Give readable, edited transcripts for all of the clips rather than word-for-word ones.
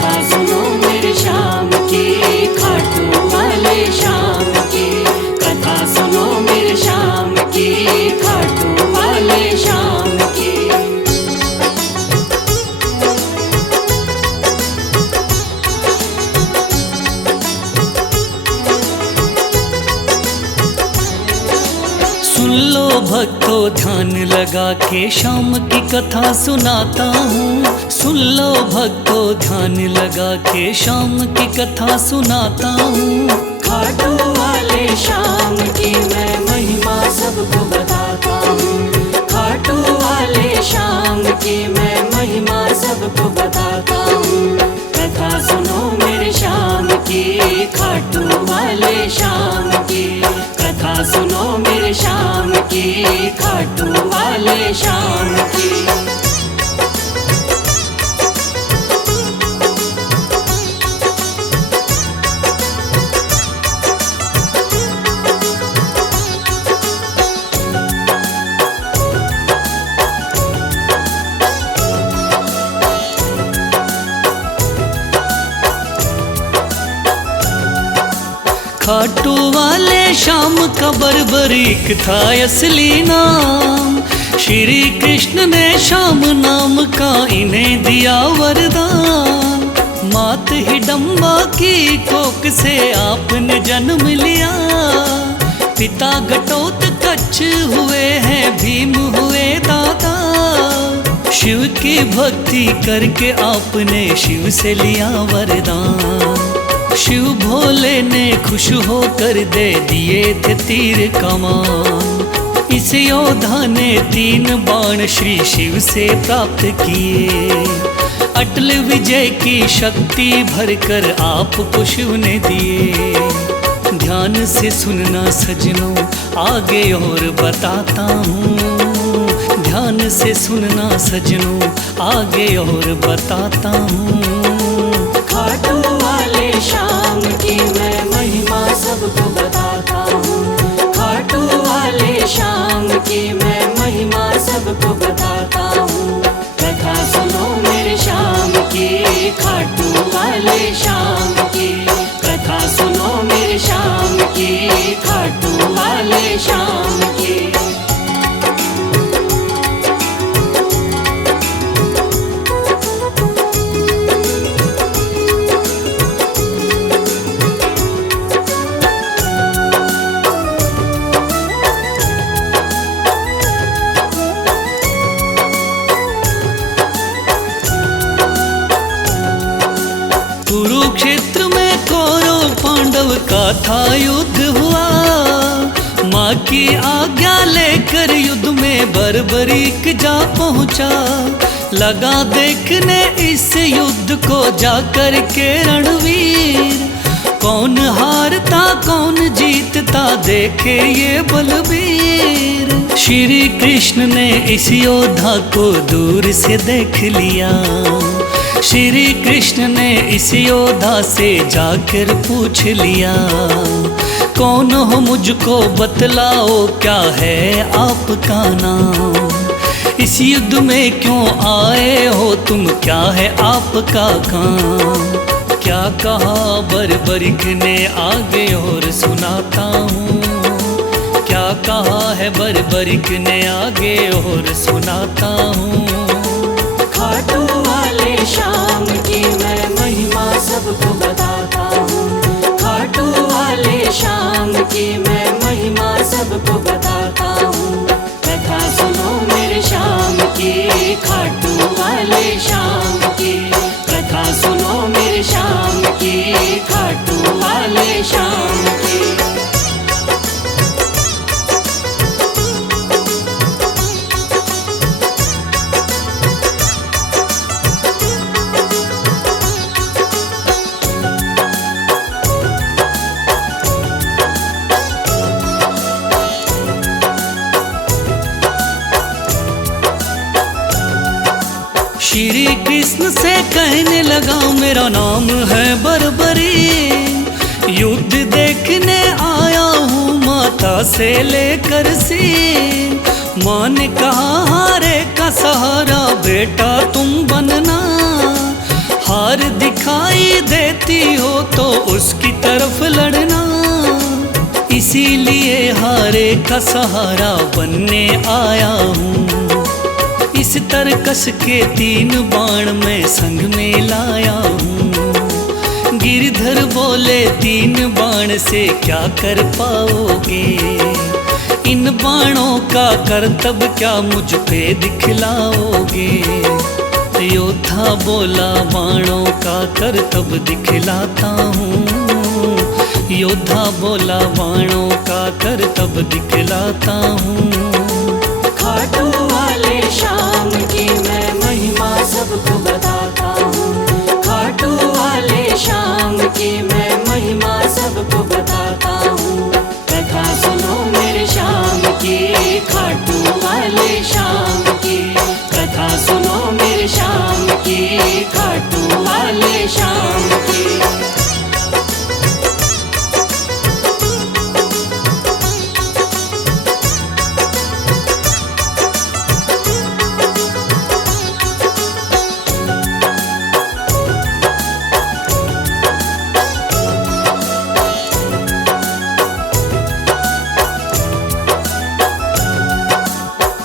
कथा सुनो मेरे श्याम की, खाटू वाले श्याम की। कथा सुनो मेरे श्याम की, खाटू वाले श्याम की। सुन लो भक्तों ध्यान लगा के श्याम की कथा सुनाता हूँ। सुन लो भक्तों ध्यान लगा के श्याम की कथा सुनाता हूँ। खाटू वाले श्याम की मैं महिमा सबको बताता हूँ। खाटू वाले श्याम की मैं महिमा सबको बताता हूँ। कथा सुनो मेरे श्याम की, खाटू वाले श्याम की। कथा सुनो मेरे श्याम की, खाटू वाले श्याम की। खाटू वाले श्याम का बर्बरीक था असली नाम। श्री कृष्ण ने श्याम नाम का इन्हें दिया वरदान। मात हिडम्बा की कोख से आपने जन्म लिया। पिता घटोत्कच हुए हैं भीम हुए दादा। शिव की भक्ति करके आपने शिव से लिया वरदान। शिव भोले ने खुश होकर दे दिए थे तीर कमान। इस योद्धा ने 3 बाण श्री शिव से प्राप्त किए। अटल विजय की शक्ति भरकर आपको शिव ने दिए। ध्यान से सुनना सजनों आगे और बताता हूँ। ध्यान से सुनना सजनों आगे और बताता हूँ। खाटू वाले श्याम की मैं महिमा सबको बताता हूँ। खाटू वाले श्याम की मैं महिमा सबको बताता हूँ। कथा सुनो मेरे श्याम की, खाटू वाले श्याम की। कथा सुनो मेरे श्याम की, खाटू वाले श्याम की। कुरुक्षेत्र में कौरव पांडव का था युद्ध हुआ। माँ की आज्ञा लेकर युद्ध में बर्बरीक जा पहुँचा। लगा देखने इस युद्ध को जाकर के रणवीर। कौन हारता कौन जीतता देखे ये बलवीर। श्री कृष्ण ने इस योद्धा को दूर से देख लिया। श्री कृष्ण ने इस योद्धा से जाकर पूछ लिया। कौन हो मुझको बतलाओ क्या है आपका नाम। इस युद्ध में क्यों आए हो तुम क्या है आपका काम। क्या कहा बर्बरीक ने आगे और सुनाता हूँ। क्या कहा है बर्बरीक ने आगे और सुनाता हूँ। खाटू वाले श्याम की मैं महिमा सबको बताता हूँ। खाटू वाले श्याम की मैं महिमा सबको बताता हूँ। कथा सुनो मेरे श्याम की, खाटू वाले श्याम की। कथा सुनो मेरे श्याम की, खाटू वाले श्याम की। श्री कृष्ण से कहने लगा मेरा नाम है बर्बरी। युद्ध देखने आया हूँ माता से लेकर सिर। माँ ने कहा हारे का सहारा बेटा तुम बनना। हार दिखाई देती हो तो उसकी तरफ लड़ना, इसीलिए हारे का सहारा बनने आया हूँ। इस तरकस के 3 बाण मैं संग में लाया हूँ। गिरधर बोले 3 बाण से क्या कर पाओगे, इन बाणों का करतब क्या मुझ पे दिखलाओगे। योद्धा बोला बाणों का करतब दिखलाता हूँ, योद्धा बोला बाणों का करतब दिखलाता हूँ। खाटू वाले श्याम की मैं महिमा सबको बताता हूँ। खाटू वाले श्याम की मैं महिमा सबको बताता हूँ। कथा सुनो मेरे श्याम की, खाटू वाले श्याम की। कथा सुनो मेरे श्याम की, खाटू वाले श्याम की।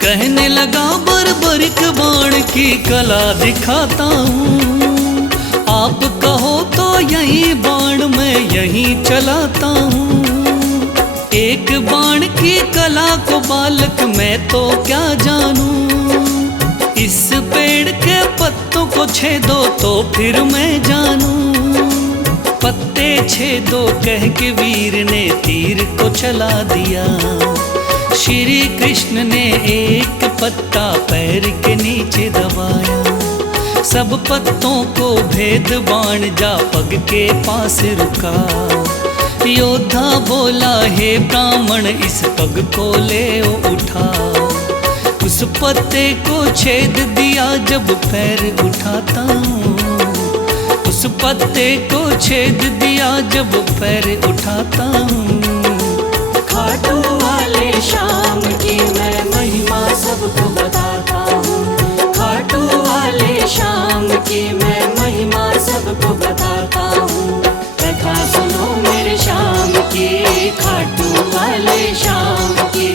कहने लगा बर्बरिक बाण की कला दिखाता हूँ। आप कहो तो यही बाण मैं यहीं चलाता हूँ। एक बाण की कला को बालक मैं तो क्या जानूं। इस पेड़ के पत्तों को छेदो तो फिर मैं जानूं। पत्ते छेदो कह के वीर ने तीर को चला दिया। श्री कृष्ण ने एक पत्ता पैर के नीचे दबाया। सब पत्तों को भेद बाण जा पग के पास रुका। योद्धा बोला हे ब्राह्मण इस पग को ले उठा। उस पत्ते को छेद दिया जब पैर उठाता हूँ। उस पत्ते को छेद दिया जब पैर उठाता हूँ। खाटू वाले श्याम की मैं महिमा सबको बताता हूँ। खाटू वाले श्याम की मैं महिमा सबको बताता हूँ। कथा सुनो मेरे श्याम की, खाटू वाले श्याम की।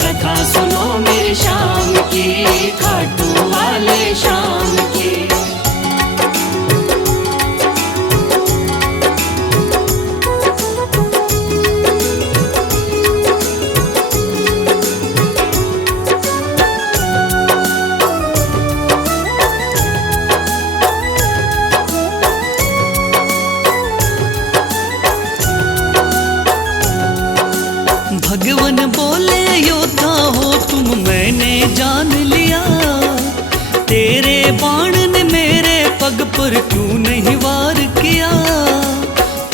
कथा सुनो मेरे श्याम की, खाटू वाले श्याम की। भगवान बोले योद्धा हो तुम मैंने जान लिया। तेरे बाण ने मेरे पग पर क्यों नहीं वार किया।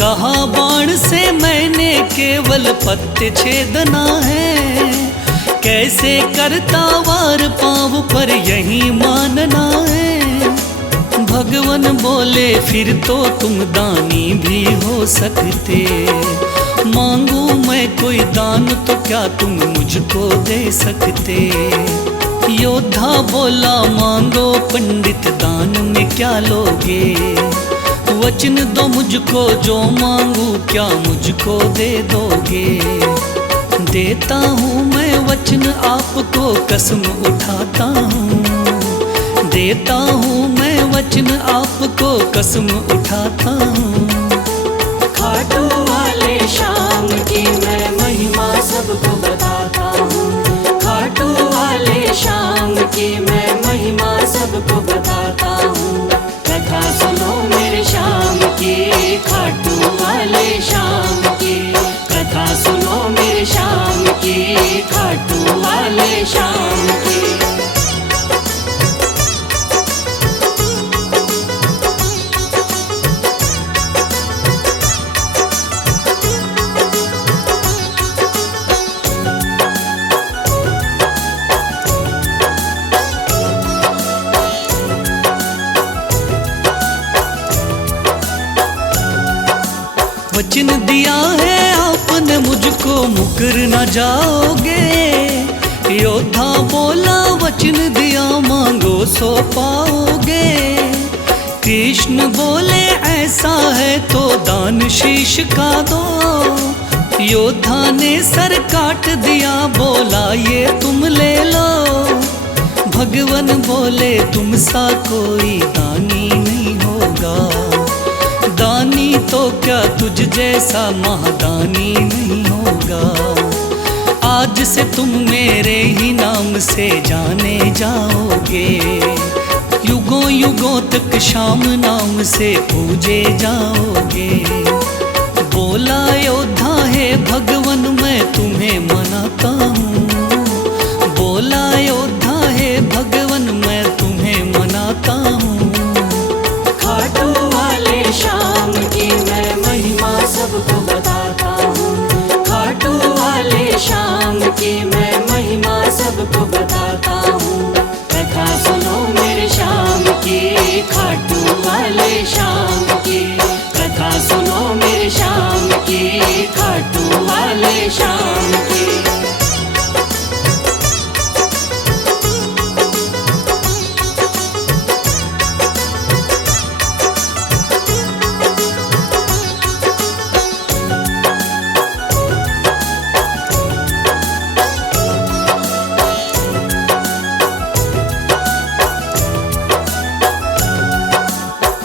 कहा बाण से मैंने केवल पत्ते छेदना है। कैसे करता वार पाँव पर यही मानना है। भगवान बोले फिर तो तुम दानी भी हो सकते। मांगू मैं कोई दान तो क्या तुम मुझको दे सकते। योद्धा बोला मांगो पंडित दान में क्या लोगे। वचन दो मुझको जो मांगू क्या मुझको दे दोगे। देता हूँ मैं वचन आपको कसम उठाता हूँ। देता हूँ मैं वचन आपको कसम उठाता हूँ। खाटू वाले श्याम की मैं महिमा सबको बताता हूँ। खाटू वाले श्याम की मैं महिमा सबको बताता हूँ। कथा सुनो मेरे श्याम की, खाटू वाले श्याम की। कथा सुनो मेरे श्याम की, खाटू वाले श्याम की। वचन दिया है आपने मुझको मुकर न जाओगे। योद्धा बोला वचन दिया मांगो सो पाओगे। कृष्ण बोले ऐसा है तो दान शीश का दो। योद्धा ने सर काट दिया, बोला ये तुम ले लो। भगवन बोले तुम सा कोई दानी नहीं होगा। दानी तो क्या तुझ जैसा महादानी नहीं होगा। आज से तुम मेरे ही नाम से जाने जाओगे। युगों युगों तक श्याम नाम से पूजे जाओगे। बोला योद्धा है भगवन मैं तुम्हें मनाता हूँ। बोला योद्धा है भगवन मैं तुम्हें मनाता हूँ। खाटू वाले श्याम की मैं महिमा सबको बताता हूँ। खाटू वाले श्याम की मैं महिमा सबको बताता हूँ। कथा सुनो मेरे श्याम की, खाटू वाले श्याम की। कथा सुनो मेरे श्याम की, खाटू वाले श्याम की।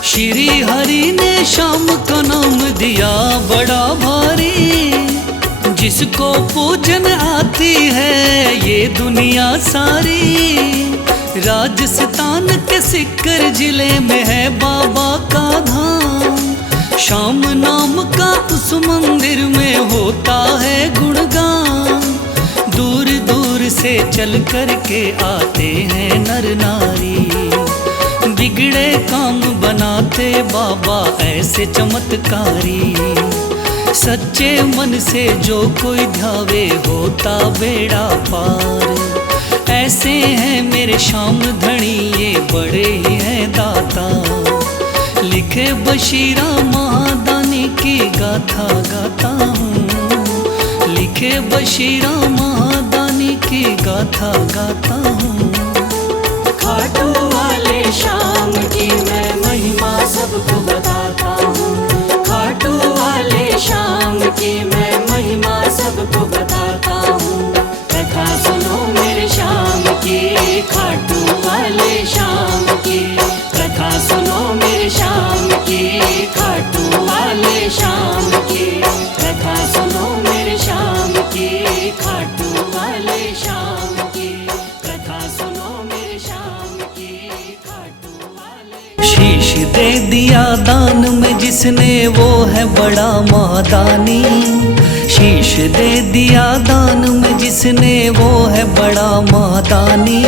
श्री हरि ने श्याम का नाम दिया बड़ा भारी। जिसको पूजन आती है ये दुनिया सारी। राजस्थान के सिक्कर जिले में है बाबा का धाम। श्याम नाम का उस मंदिर में होता है गुणगान। दूर दूर से चल कर के आते हैं नर नारी। बिगड़े काम बनाते बाबा ऐसे चमत्कारी। सच्चे मन से जो कोई ध्यावे होता बेड़ा पार। ऐसे हैं मेरे श्याम धनी ये बड़े ही हैं दाता। लिखे बशीरा महादानी की गाथा गाता हूँ। लिखे बशीरा महादानी की गाथा गाता हूँ। खाटू वाले श्याम की मैं महिमा सबको बताता हूँ। खाटू वाले श्याम की मैं महिमा सबको बताता हूँ। कथा सुनो मेरे श्याम की, खाटू वाले श्याम की। कथा सुनो मेरे श्याम की, खाटू वाले श्याम की। कथा सुनो मेरे श्याम की, खाटू वाले श्याम की। कथा सुनो मेरे श्याम की, खाटू वाले। शीश दे दिया दान में जिसने वो है बड़ा महादानी। शीश दे दिया दान में जिसने वो है बड़ा महादानी।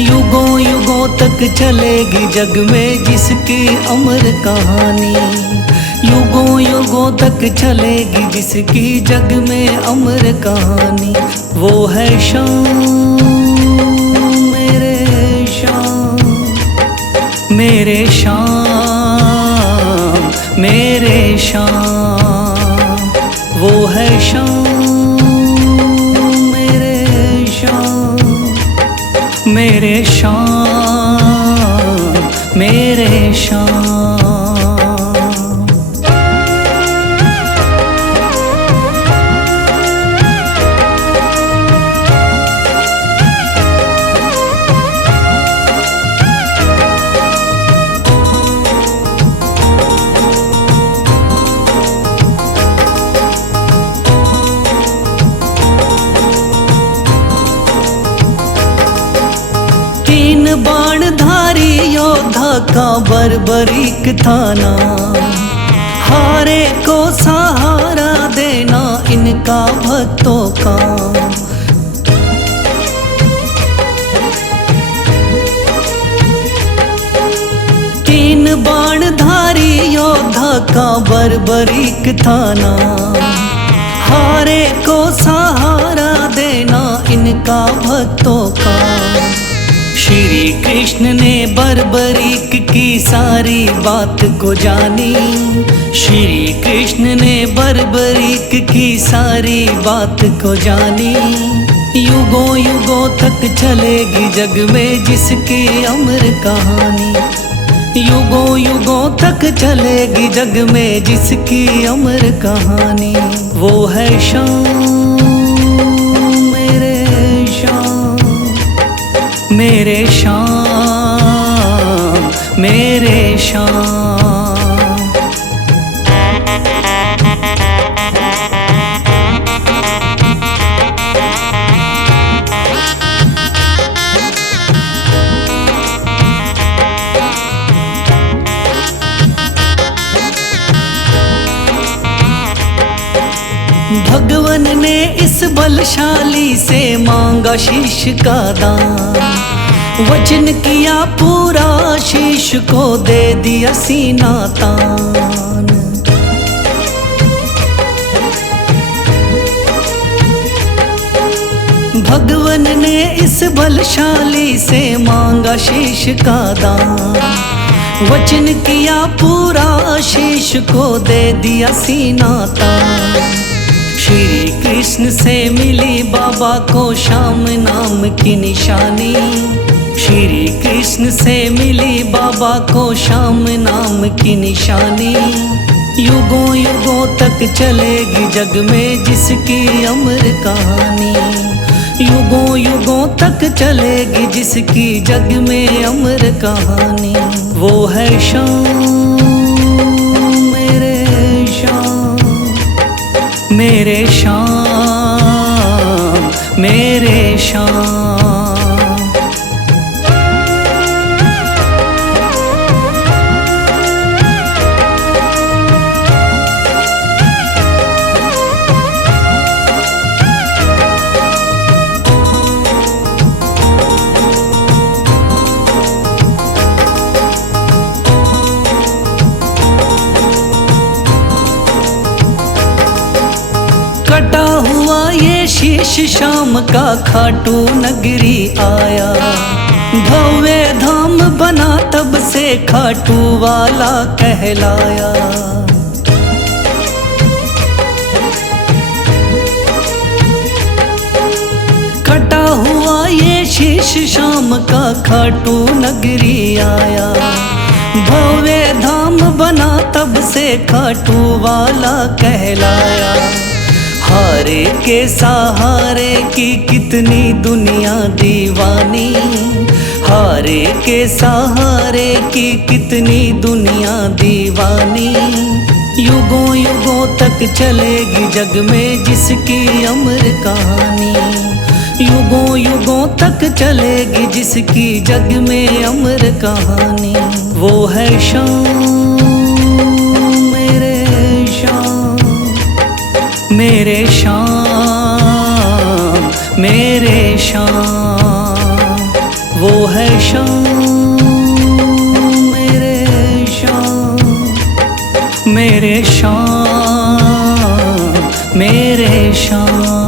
युगों युगों तक चलेगी जग में जिसकी अमर कहानी। युगों युगों तक चलेगी जिसकी जग में अमर कहानी। वो है श्याम मेरे श्याम, मेरे श्याम मेरे श्याम। वो है श्याम मेरे श्याम, मेरे श्याम मेरे श्याम। बाणधारी योद्धा का बर्बरीक थाना। हारे को सहारा देना इनका भक्तों का। तीन बाणधारी योद्धा का बर्बरीक थाना। हारे को सहारा देना इनका भक्तों का। श्री कृष्ण ने बर्बरीक की सारी बात को जानी। श्री कृष्ण ने बर्बरीक की सारी बात को जानी। युगों युगों तक चलेगी जग में जिसकी अमर कहानी। युगों युगों तक चलेगी जग में जिसकी अमर कहानी। वो है शाम मेरे शाम, मेरे शाम, मेरे शाम। भगवन ने इस बलशाली से मांगा शीश का दान, वचन किया पूरा शीश को दे दिया सीना तान। भगवन ने इस बलशाली से मांगा शीश का दान, वचन किया पूरा शीश को दे दिया सीना तान। श्री कृष्ण से मिली बाबा को श्याम नाम की निशानी। श्री कृष्ण से मिली बाबा को श्याम नाम की निशानी। युगों युगों तक चलेगी जग में जिसकी अमर कहानी। युगों युगों तक चलेगी जिसकी जग में अमर कहानी। वो है शाम मेरे शाम, मेरे शाम, मेरे शाम। कटा हुआ ये शीश शाम का खाटू नगरी आया। भव्य धाम बना तब से खाटू वाला कहलाया। कटा हुआ ये शीश शाम का खाटू नगरी आया। भव्य धाम बना तब से खाटू वाला कहलाया। हारे के सहारे की कितनी दुनिया दीवानी। हारे के सहारे की कितनी दुनिया दीवानी। युगों युगों तक चलेगी जग में जिसकी अमर कहानी। युगों युगों तक चलेगी जिसकी जग में अमर कहानी। वो है शाम मेरे शाम, मेरे शाम, मेरे शाम। वो है शाम मेरे शाम, मेरे शाम, मेरे शाम।